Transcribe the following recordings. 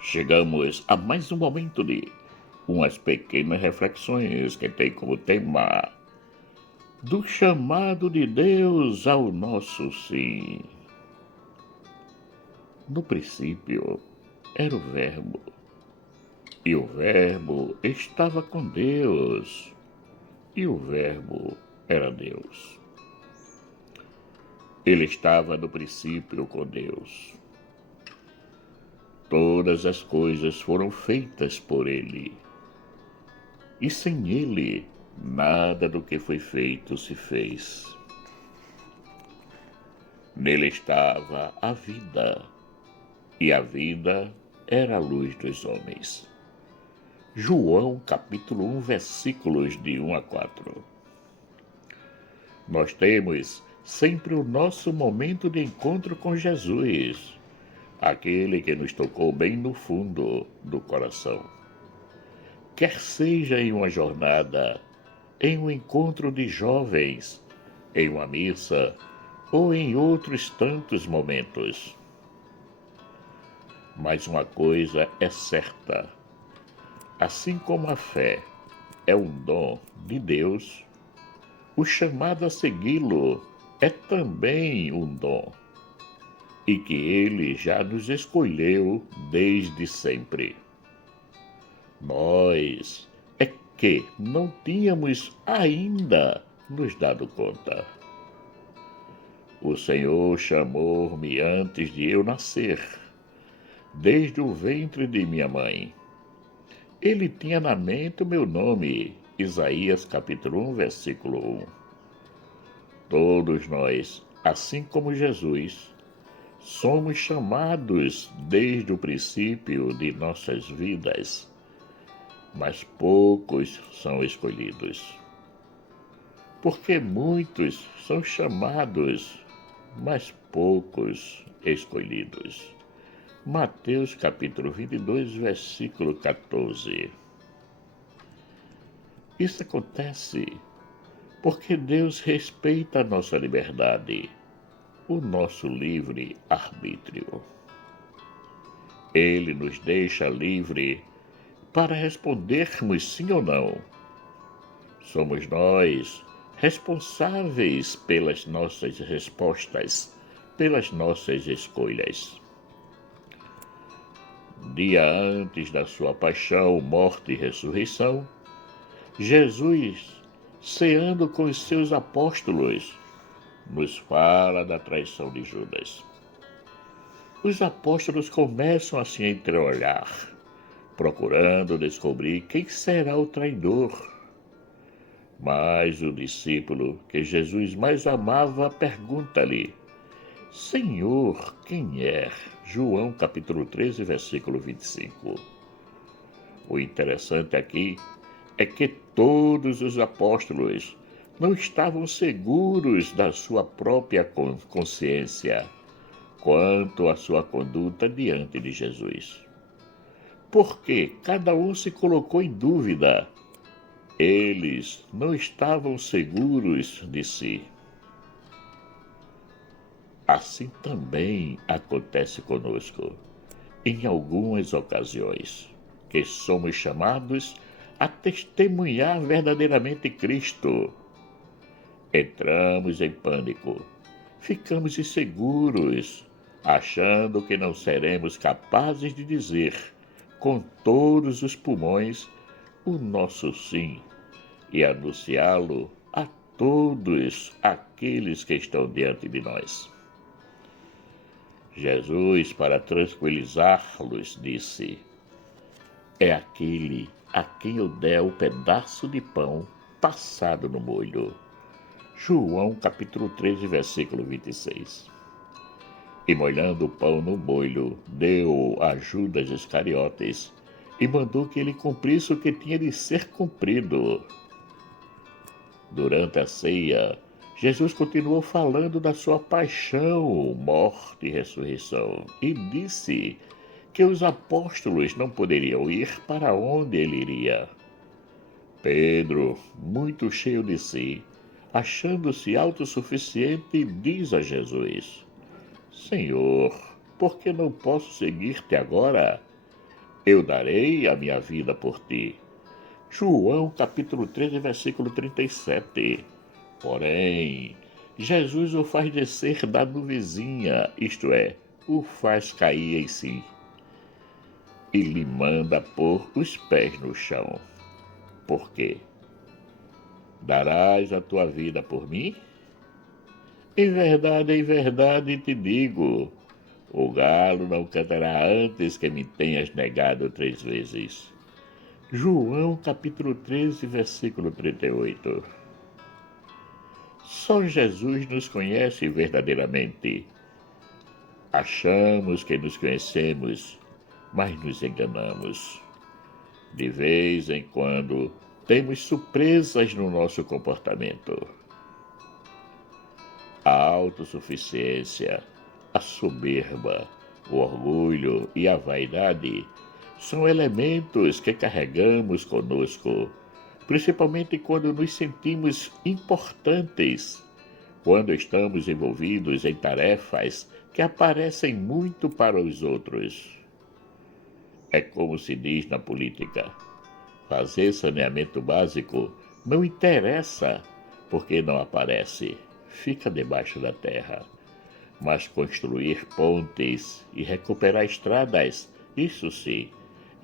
Chegamos a mais um momento de umas pequenas reflexões que tem como tema do chamado de Deus ao nosso sim. No princípio era o Verbo, e o Verbo estava com Deus, e o Verbo era Deus. Ele estava no princípio com Deus. Todas as coisas foram feitas por ele, e sem ele, nada do que foi feito se fez. Nele estava a vida, e a vida era a luz dos homens. João capítulo 1, versículos de 1 a 4. Nós temos sempre o nosso momento de encontro com Jesus, aquele que nos tocou bem no fundo do coração. Quer seja em uma jornada, em um encontro de jovens, em uma missa ou em outros tantos momentos. Mas uma coisa é certa: assim como a fé é um dom de Deus, o chamado a segui-lo é também um dom, e que ele já nos escolheu desde sempre. Nós é que não tínhamos ainda nos dado conta. O Senhor chamou-me antes de eu nascer, desde o ventre de minha mãe. Ele tinha na mente o meu nome, Isaías capítulo 1, versículo 1. Todos nós, assim como Jesus, somos chamados desde o princípio de nossas vidas, mas poucos são escolhidos. Porque muitos são chamados, mas poucos escolhidos. Mateus capítulo 22, versículo 14. Isso acontece porque Deus respeita a nossa liberdade, o nosso livre arbítrio. Ele nos deixa livre para respondermos sim ou não. Somos nós responsáveis pelas nossas respostas, pelas nossas escolhas. Dia antes da sua paixão, morte e ressurreição, Jesus, ceando com os seus apóstolos, nos fala da traição de Judas. Os apóstolos começam a se entreolhar, procurando descobrir quem será o traidor. Mas o discípulo que Jesus mais amava pergunta-lhe: Senhor, quem é? João capítulo 13, versículo 25. O interessante aqui é que todos os apóstolos não estavam seguros da sua própria consciência quanto à sua conduta diante de Jesus. Porque cada um se colocou em dúvida. Eles não estavam seguros de si. Assim também acontece conosco, em algumas ocasiões, que somos chamados a testemunhar verdadeiramente Cristo. Entramos em pânico, ficamos inseguros, achando que não seremos capazes de dizer, com todos os pulmões, o nosso sim e anunciá-lo a todos aqueles que estão diante de nós. Jesus, para tranquilizá-los, disse: É aquele a quem eu der o pedaço de pão passado no molho. João capítulo 13, versículo 26. E molhando o pão no molho, deu a Judas Iscariotes e mandou que ele cumprisse o que tinha de ser cumprido. Durante a ceia, Jesus continuou falando da sua paixão, morte e ressurreição e disse que os apóstolos não poderiam ir para onde ele iria. Pedro, muito cheio de si, achando-se autossuficiente, diz a Jesus: Senhor, por que não posso seguir-te agora? Eu darei a minha vida por ti. João capítulo 13, versículo 37. Porém, Jesus o faz descer da nuvenzinha, isto é, o faz cair em si, e lhe manda pôr os pés no chão. Por quê? Darás a tua vida por mim? Em verdade te digo, o galo não cantará antes que me tenhas negado 3 vezes. João capítulo 13, versículo 38. Só Jesus nos conhece verdadeiramente. Achamos que nos conhecemos, mas nos enganamos. De vez em quando, temos surpresas no nosso comportamento. A autossuficiência, a soberba, o orgulho e a vaidade são elementos que carregamos conosco, principalmente quando nos sentimos importantes, quando estamos envolvidos em tarefas que aparecem muito para os outros. É como se diz na política: fazer saneamento básico não interessa porque não aparece, fica debaixo da terra. Mas construir pontes e recuperar estradas, isso sim,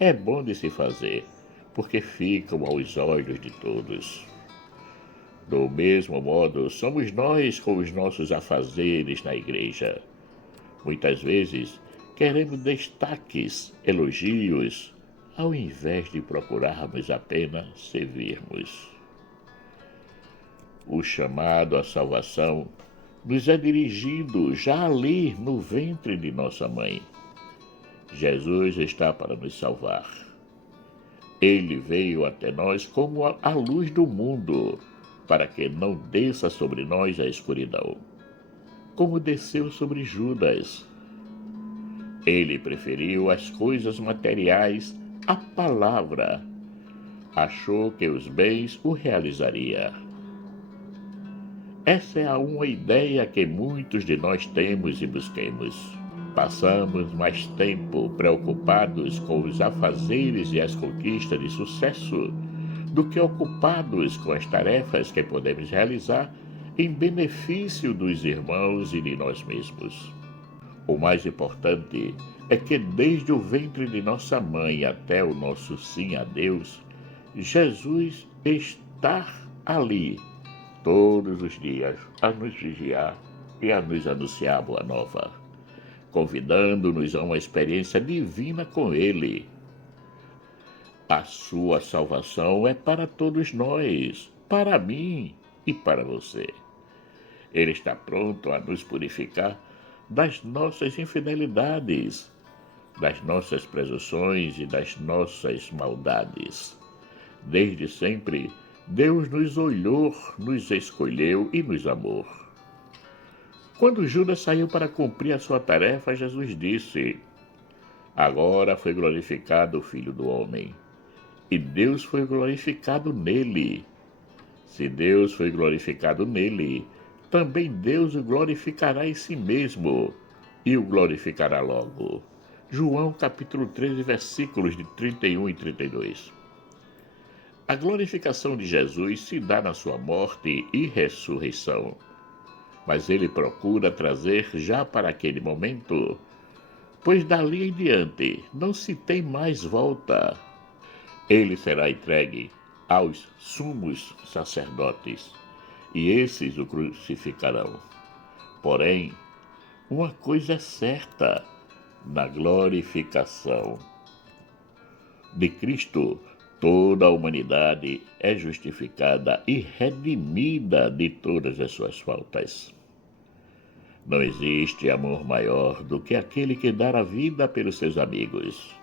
é bom de se fazer, porque ficam aos olhos de todos. Do mesmo modo, somos nós com os nossos afazeres na igreja. Muitas vezes, queremos destaques, elogios, ao invés de procurarmos apenas servirmos. O chamado à salvação nos é dirigido já ali no ventre de nossa mãe. Jesus está para nos salvar. Ele veio até nós como a luz do mundo, para que não desça sobre nós a escuridão, como desceu sobre Judas. Ele preferiu as coisas materiais à palavra. Achou que os bens o realizaria. Essa é uma ideia que muitos de nós temos e busquemos. Passamos mais tempo preocupados com os afazeres e as conquistas de sucesso do que ocupados com as tarefas que podemos realizar em benefício dos irmãos e de nós mesmos. O mais importante é que desde o ventre de nossa mãe até o nosso sim a Deus, Jesus está ali todos os dias a nos vigiar e a nos anunciar a boa nova, convidando-nos a uma experiência divina com Ele. A sua salvação é para todos nós, para mim e para você. Ele está pronto a nos purificar das nossas infidelidades, das nossas presunções e das nossas maldades. Desde sempre, Deus nos olhou, nos escolheu e nos amou. Quando Judas saiu para cumprir a sua tarefa, Jesus disse: agora foi glorificado o Filho do Homem, e Deus foi glorificado nele. Se Deus foi glorificado nele, também Deus o glorificará em si mesmo, e o glorificará logo. João capítulo 13, versículos de 31 e 32. A glorificação de Jesus se dá na sua morte e ressurreição, mas ele procura trazer já para aquele momento, pois dali em diante não se tem mais volta. Ele será entregue aos sumos sacerdotes, e esses o crucificarão. Porém, uma coisa é certa: na glorificação de Cristo, toda a humanidade é justificada e redimida de todas as suas faltas. Não existe amor maior do que aquele que dá a vida pelos seus amigos.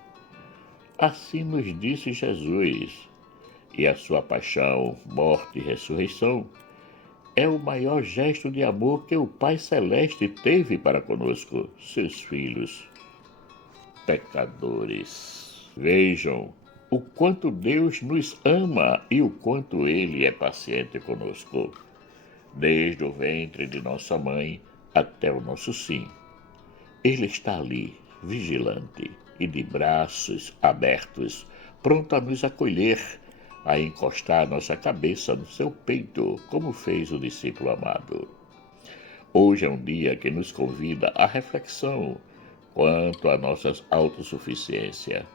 Assim nos disse Jesus, e a sua paixão, morte e ressurreição é o maior gesto de amor que o Pai Celeste teve para conosco, seus filhos pecadores. Vejam o quanto Deus nos ama e o quanto Ele é paciente conosco, desde o ventre de nossa mãe até o nosso sim. Ele está ali, vigilante, e de braços abertos, pronto a nos acolher, a encostar nossa cabeça no seu peito, como fez o discípulo amado. Hoje é um dia que nos convida à reflexão quanto à nossa autossuficiência.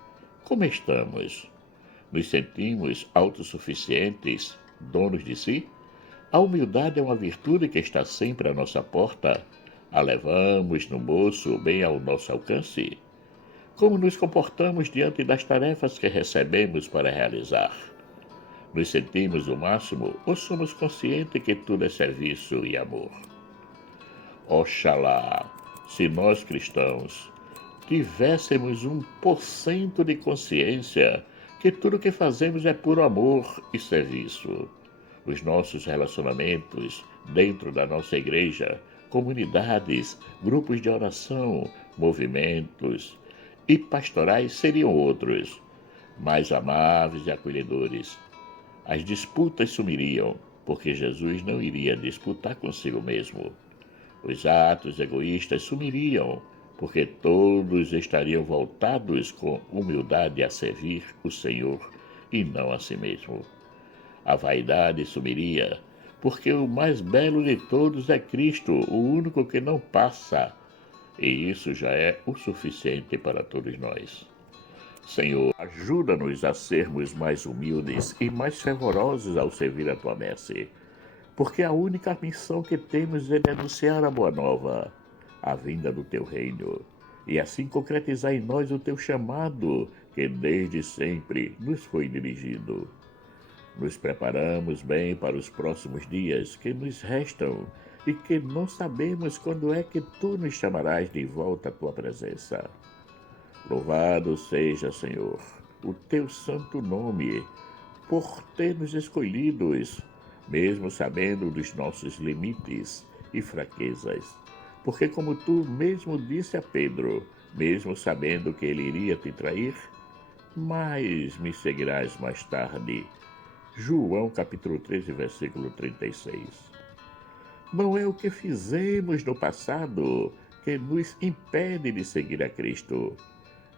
Como estamos? Nos sentimos autossuficientes, donos de si? A humildade é uma virtude que está sempre à nossa porta. A levamos no bolso, bem ao nosso alcance? Como nos comportamos diante das tarefas que recebemos para realizar? Nos sentimos o máximo ou somos conscientes que tudo é serviço e amor? Oxalá, se nós cristãos tivéssemos 1% de consciência que tudo que fazemos é puro amor e serviço. Os nossos relacionamentos dentro da nossa igreja, comunidades, grupos de oração, movimentos e pastorais seriam outros, mais amáveis e acolhedores. As disputas sumiriam, porque Jesus não iria disputar consigo mesmo. Os atos egoístas sumiriam, porque todos estariam voltados com humildade a servir o Senhor e não a si mesmo. A vaidade sumiria, porque o mais belo de todos é Cristo, o único que não passa, e isso já é o suficiente para todos nós. Senhor, ajuda-nos a sermos mais humildes e mais fervorosos ao servir a tua messe, porque a única missão que temos é denunciar a boa nova, a vinda do teu reino, e assim concretizar em nós o teu chamado, que desde sempre nos foi dirigido. Nos preparamos bem para os próximos dias que nos restam e que não sabemos quando é que tu nos chamarás de volta à tua presença. Louvado seja, Senhor, o teu santo nome, por ter nos escolhidos, mesmo sabendo dos nossos limites e fraquezas. Porque como tu mesmo disse a Pedro, mesmo sabendo que ele iria te trair, mas me seguirás mais tarde. João capítulo 13, versículo 36. Não é o que fizemos no passado que nos impede de seguir a Cristo,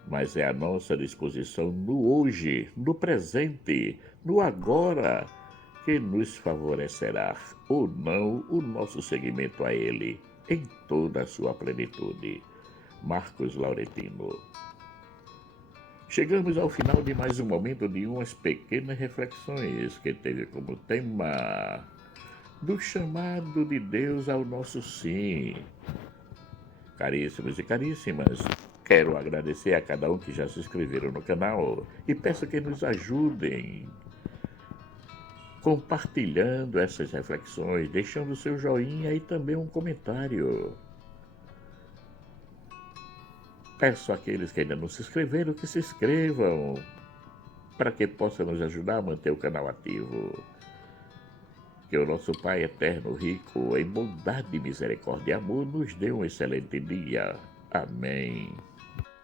mas é a nossa disposição no hoje, no presente, no agora, que nos favorecerá ou não o nosso seguimento a Ele em toda a sua plenitude. Marcos Laurentino. Chegamos ao final de mais um momento de umas pequenas reflexões que teve como tema do chamado de Deus ao nosso sim. Caríssimos e caríssimas, quero agradecer a cada um que já se inscreveram no canal e peço que nos ajudem compartilhando essas reflexões, deixando seu joinha e também um comentário. Peço àqueles que ainda não se inscreveram que se inscrevam para que possa nos ajudar a manter o canal ativo. Que o nosso Pai eterno, rico em bondade, misericórdia e amor, nos dê um excelente dia. Amém.